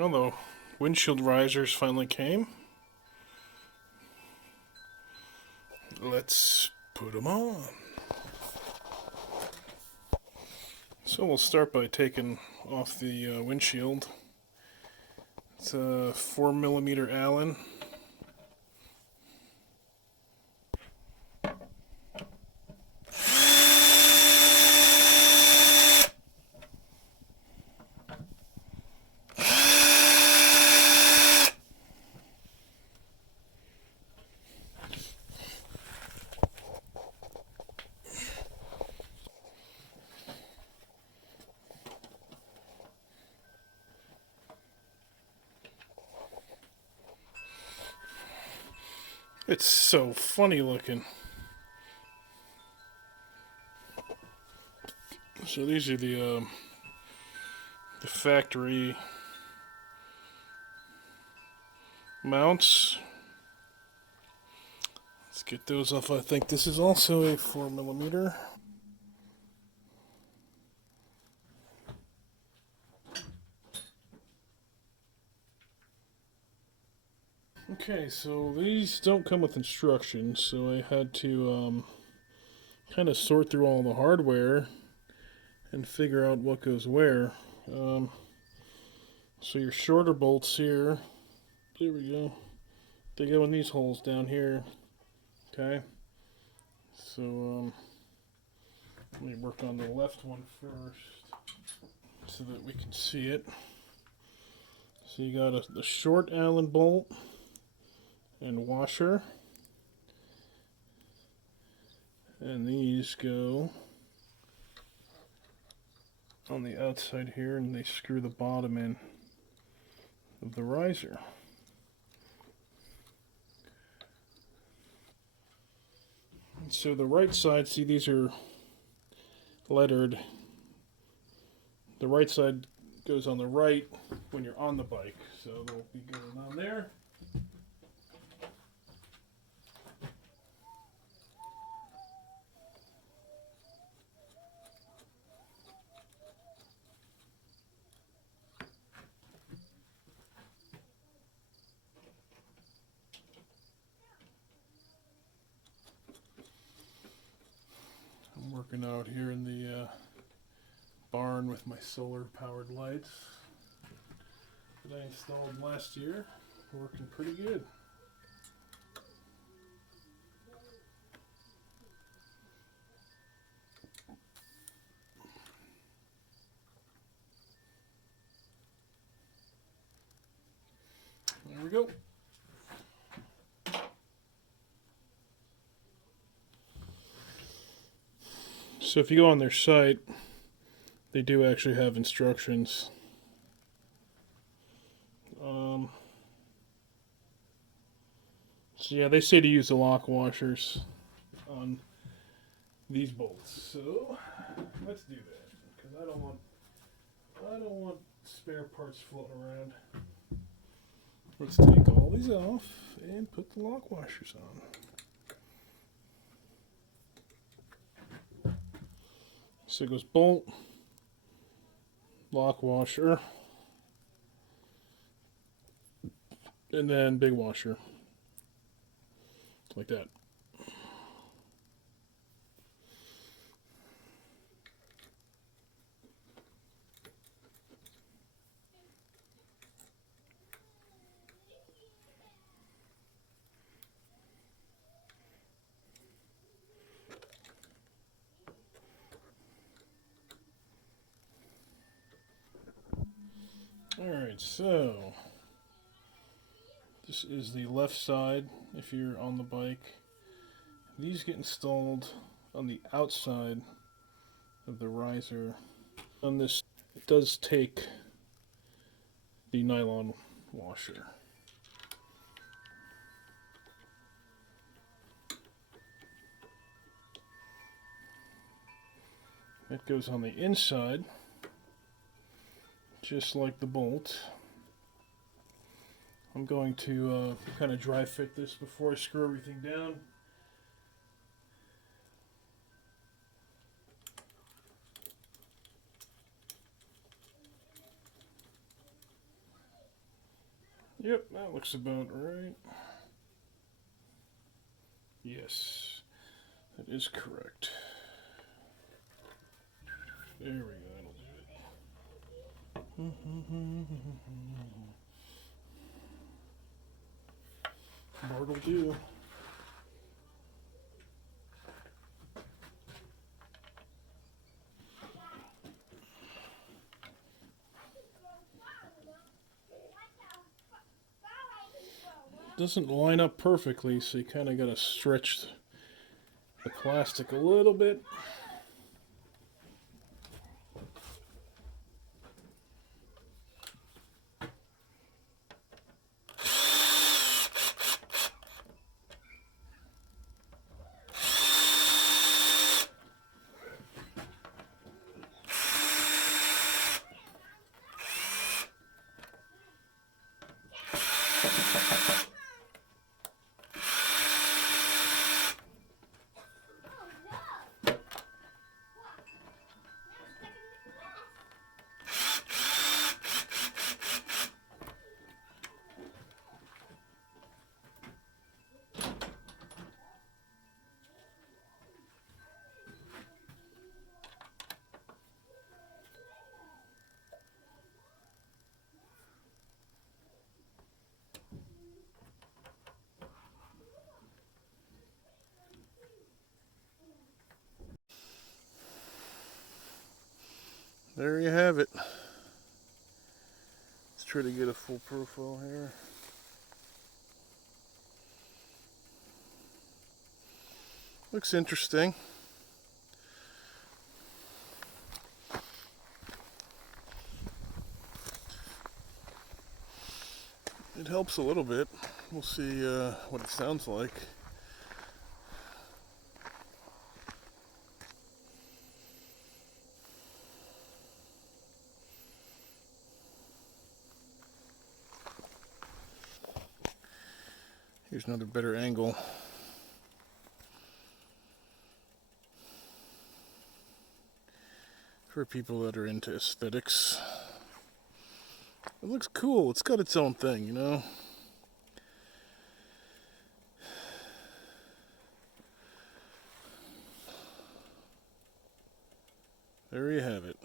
Although windshield risers finally came. Let's put them on. So we'll start by taking off the windshield. It's a 4mm Allen. It's so funny looking. So these are the factory mounts. Let's get those off. I think this is also a 4mm. Okay, so these don't come with instructions, so I had to kind of sort through all the hardware and figure out what goes where. So your shorter bolts here, there we go, they go in these holes down here. Okay, so let me work on the left one first so that we can see it. So you got the short Allen bolt and washer, and these go on the outside here, and they screw the bottom in of the riser. And so the right side, see, these are lettered. The right side goes on the right when you're on the bike, so they'll be going on there. I'm working out here in the barn with my solar powered lights that I installed last year. Working pretty good. There we go. So if you go on their site, they do actually have instructions. So yeah, they say to use the lock washers on these bolts. So let's do that, because I don't want spare parts floating around. Let's take all these off and put the lock washers on. So it goes bolt, lock washer, and then big washer. Like that. Alright, so this is the left side if you're on the bike. These get installed on the outside of the riser. On this, it does take the nylon washer. It goes on the inside, just like the bolt. I'm going to kind of dry fit this before I screw everything down. Yep, that looks about right. Yes, that is correct. There we go, that'll do it. Board'll do. Doesn't line up perfectly, so you kind of got to stretch the plastic a little bit. There you have it. Let's try to get a full profile here. Looks interesting. It helps a little bit. We'll see what it sounds like. Here's another better angle. For people that are into aesthetics. It looks cool. It's got its own thing, you know? There you have it.